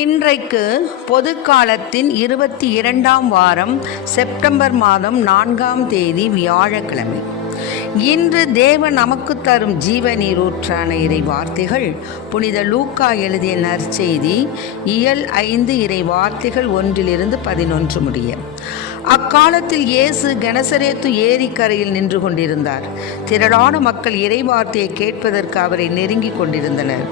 இன்றைக்கு பொது காலத்தின் 22ஆம் வாரம் செப்டம்பர் மாதம் 4ஆம் தேதி வியாழக்கிழமை. இன்று தேவன் நமக்கு தரும் ஜீவ நீரூற்றான இறை வார்த்தைகள் புனித லூக்கா எழுதிய நற்செய்தி இயல் 5 இறை வார்த்தைகள் 1-11 முடிய. அக்காலத்தில் இயேசு கெனசரேத்து ஏரிக்கரையில் நின்று கொண்டிருந்தார். திரளான மக்கள் இறை வார்த்தையை கேட்பதற்கு அவரை நெருங்கி கொண்டிருந்தனர்.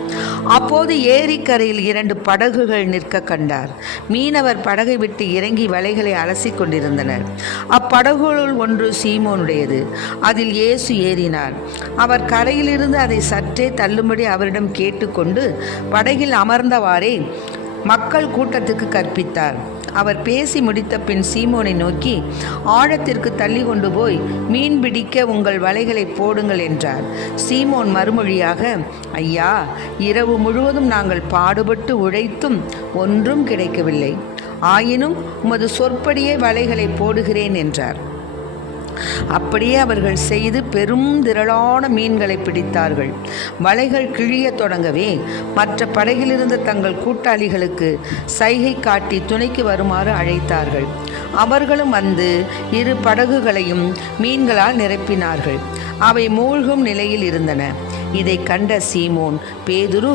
அப்போது ஏரிக்கரையில் 2 படகுகள் நிற்க கண்டார். மீனவர் படகை விட்டு இறங்கி வலைகளை அலசி கொண்டிருந்தனர். அப்படகுகளுள் ஒன்று சீமோனுடையது. அதில் இயேசு ஏறினார். அவர் கரையிலிருந்து அதை சற்றே தள்ளும்படி அவரிடம் கேட்டுக்கொண்டு படகில் அமர்ந்தவாறே மக்கள் கூட்டத்துக்கு கற்பித்தார். அவர் பேசி முடித்த பின் சீமோனை நோக்கி, ஆழத்திற்கு தள்ளி கொண்டு போய் மீன் பிடிக்க உங்கள் வலைகளை போடுங்கள் என்றார். சீமோன் மறுமொழியாக, ஐயா, இரவு முழுவதும் நாங்கள் பாடுபட்டு உழைத்தும் ஒன்றும் கிடைக்கவில்லை. ஆயினும் உமது சொற்படியே வலைகளை போடுகிறேன் என்றார். அப்படியே அவர்கள் செய்து பெரும் திரளான மீன்களை பிடித்தார்கள். வலைகள் கிழிய தொடங்கவே மற்ற படகிலிருந்த தங்கள் கூட்டாளிகளுக்கு சைகை காட்டி துணைக்கு வருமாறு அழைத்தார்கள். அவர்களும் வந்து 2 படகுகளையும் மீன்களால் நிரப்பினார்கள். அவை மூழ்கும் நிலையில் இருந்தன. இதை கண்ட சீமோன் பேதுரு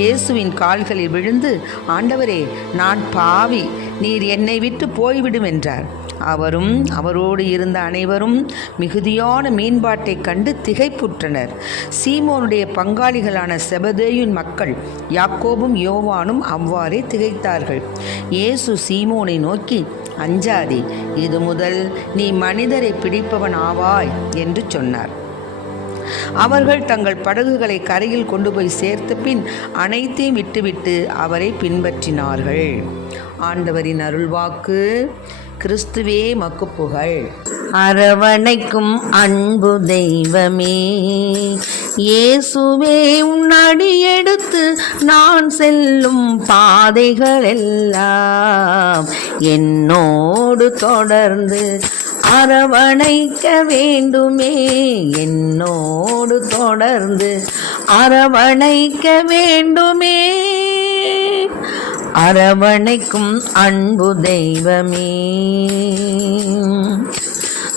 இயேசுவின் கால்களில் விழுந்து, ஆண்டவரே, நான் பாவி, நீர் என்னை விட்டு போய்விடும் என்றார். அவரும் அவரோடு இருந்த அனைவரும் மிகுதியான மீன்பாட்டை கண்டு திகைப்புற்றனர். சீமோனுடைய பங்காளிகளான செபதேயுவின் மக்கள் யாக்கோபும் யோவானும் அவ்வாறே திகைத்தார்கள். இயேசு சீமோனை நோக்கி, அஞ்சாதே, இது முதல் நீ மனிதரை பிடிப்பவன் ஆவாய் என்று சொன்னார். அவர்கள் தங்கள் படகுகளை கரையில் கொண்டு போய் சேர்த்த பின் அனைத்தையும் விட்டுவிட்டு அவரை பின்பற்றினார்கள். ஆண்டவரின் அருள்வாக்கு. கிறிஸ்துவே மக்கு புகழ். அரவணைக்கும் அன்பு தெய்வமே, இயேசுவே உன் அடியெடுத்து நான் செல்லும் பாதைகள் எல்லாம் என்னோடு தொடர்ந்து அரவணைக்க வேண்டுமே, என்னோடு தொடர்ந்து அரவணைக்க வேண்டுமே. அரவணைக்கும் அன்பு தெய்வமே,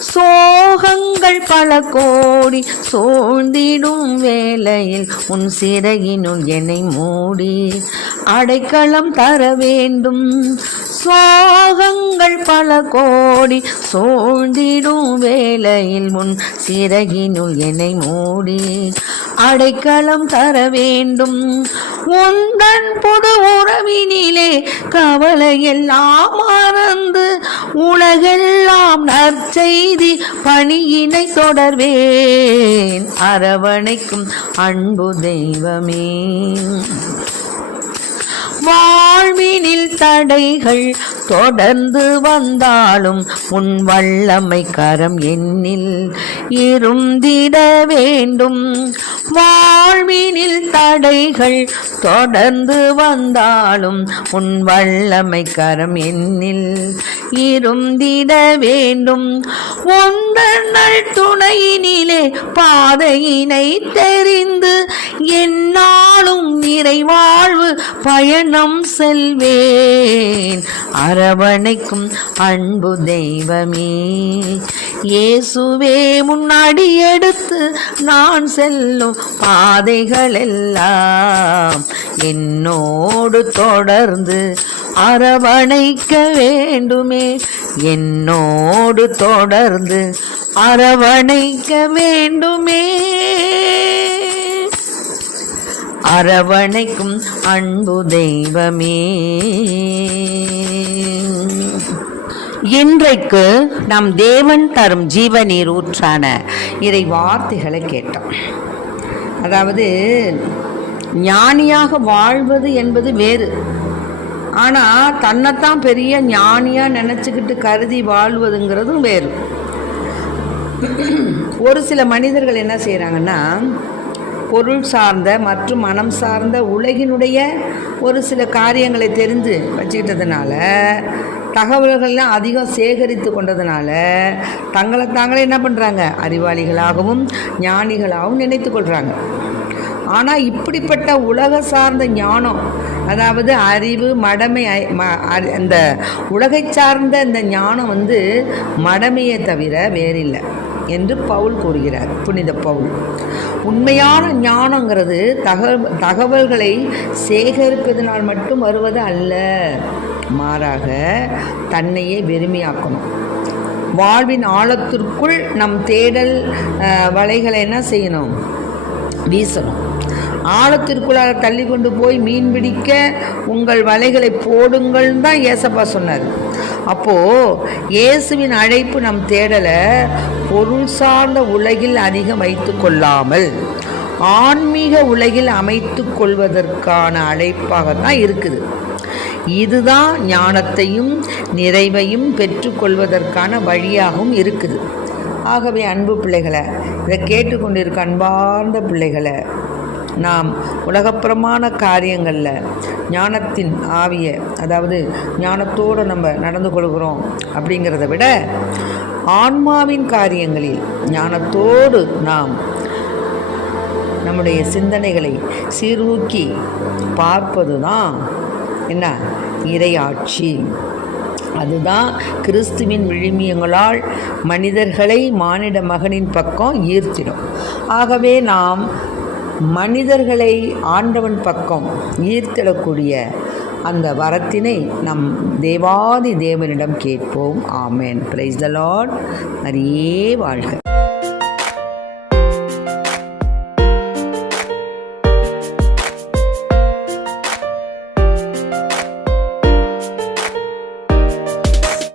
சோகங்கள் பல கோடி சூழ்ந்திடும் வேளையில் உன் சிறகினுள் என்னை மூடி அடைக்கலம் தர வேண்டும். சோகங்கள் பல கோடி சூழ்ந்திடும் வேளையில் உன் சிறகினுள் என்னை மூடி அடைக்கலம் தர வேண்டும். உந்தன் பொது உறவினிலே கவலையெல்லாம் மறந்து உலகெல்லாம் நற்செய்தி பணியினை தொடர்வேன். அரவணைக்கும் அன்பு தெய்வமே, வாழ்வினில் தடைகள் தொடர்ந்து வந்தாலும் உன் வல்லமை கரம் என்னில் இருந்திட வேண்டும். வாழ்வினில் தடைகள் தொடர்ந்து வந்தாலும் உன் வல்லமை கரம் என்னில் இருந்திட வேண்டும். ஒன்றல் துணையினிலே பாதையினை தெரிந்து என்னாலும் நிறைவாழ்வு பயணம் செல்வேன். அரவணைக்கும் அன்பு தெய்வமே, இயேசுவே முன்னாடி எடுத்து நான் செல்லும் பாதைகள் எல்லாம் என்னோடு தொடர்ந்து அரவணைக்க வேண்டுமே, என்னோடு தொடர்ந்து அரவணைக்க வேண்டுமே. அரவணைக்கும் அன்பு தெய்வமே. இன்றைக்கு நம் தேவன் தரும் ஜீவ நீரூற்றான இறை வார்த்தைகளை கேட்டோம். அதாவது, ஞானியாக வாழ்வது என்பது வேறு. ஆனால் தன்னைத்தான் பெரிய ஞானியாக நினச்சிக்கிட்டு கருதி வாழ்வதுங்கிறதும் வேறு. ஒரு சில மனிதர்கள் என்ன செய்கிறாங்கன்னா, பொருள் சார்ந்த மற்றும் மனம் சார்ந்த உலகினுடைய ஒரு சில காரியங்களை தெரிந்து வச்சுக்கிட்டதுனால, தகவல்கள்லாம் அதிகம் சேகரித்து கொண்டதுனால தங்களை தாங்களே என்ன பண்ணுறாங்க, அறிவாளிகளாகவும் ஞானிகளாகவும் நினைத்து கொள்கிறாங்க. ஆனால் இப்படிப்பட்ட உலக சார்ந்த ஞானம் அதாவது அறிவு மடமை, அந்த உலகை சார்ந்த இந்த ஞானம் மடமையை தவிர வேறில்லை என்று பவுல் கூறுகிறார். புனித பவுல் உண்மையான ஞானங்கிறது தகவல்களை சேகரிப்பதனால் மட்டும் வருவது அல்ல, மாறாக தன்னையே வெறுமையாக்கணும். வாழ்வின் ஆழத்திற்குள் நம் தேடல் வலைகளை என்ன செய்யணும்? வீசணும். ஆழத்திற்குள்ளாக தள்ளி கொண்டு போய் மீன் பிடிக்க உங்கள் வலைகளை போடுங்கள் தான் ஏசப்பா சொன்னார். அப்போது இயேசுவின் அழைப்பு நம் தேடலை பொருள் சார்ந்த உலகில் அதிகம் வைத்து கொள்ளாமல் ஆன்மீக உலகில் அமைத்து கொள்வதற்கான அழைப்பாகத்தான் இருக்குது. இதுதான் ஞானத்தையும் நிறைவையும் பெற்றுக்கொள்வதற்கான வழியாகவும் இருக்குது. ஆகவே அன்பு பிள்ளைகளை, இதை கேட்டுக்கொண்டிருக்க அன்பார்ந்த பிள்ளைகளை, நாம் உலகப்புறமான காரியங்களில் ஞானத்தின் ஆவியை, அதாவது ஞானத்தோடு நம்ம நடந்து கொள்கிறோம் அப்படிங்கிறத விட ஆன்மாவின் காரியங்களில் ஞானத்தோடு நாம் நம்முடைய சிந்தனைகளை சீர்தூக்கி பார்ப்பது தான் என்ன? இறையாட்சி. அதுதான் கிறிஸ்துவின் விழுமியங்களால் மனிதர்களை மானிட மகனின் பக்கம் ஈர்த்திடும். ஆகவே நாம் மனிதர்களை ஆண்டவன் பக்கம் ஈர்த்திடக்கூடிய அந்த வரத்தினை நம் தேவாதி தேவனிடம் கேட்போம். ஆமென். Praise the lord. மரியே வாழ்க.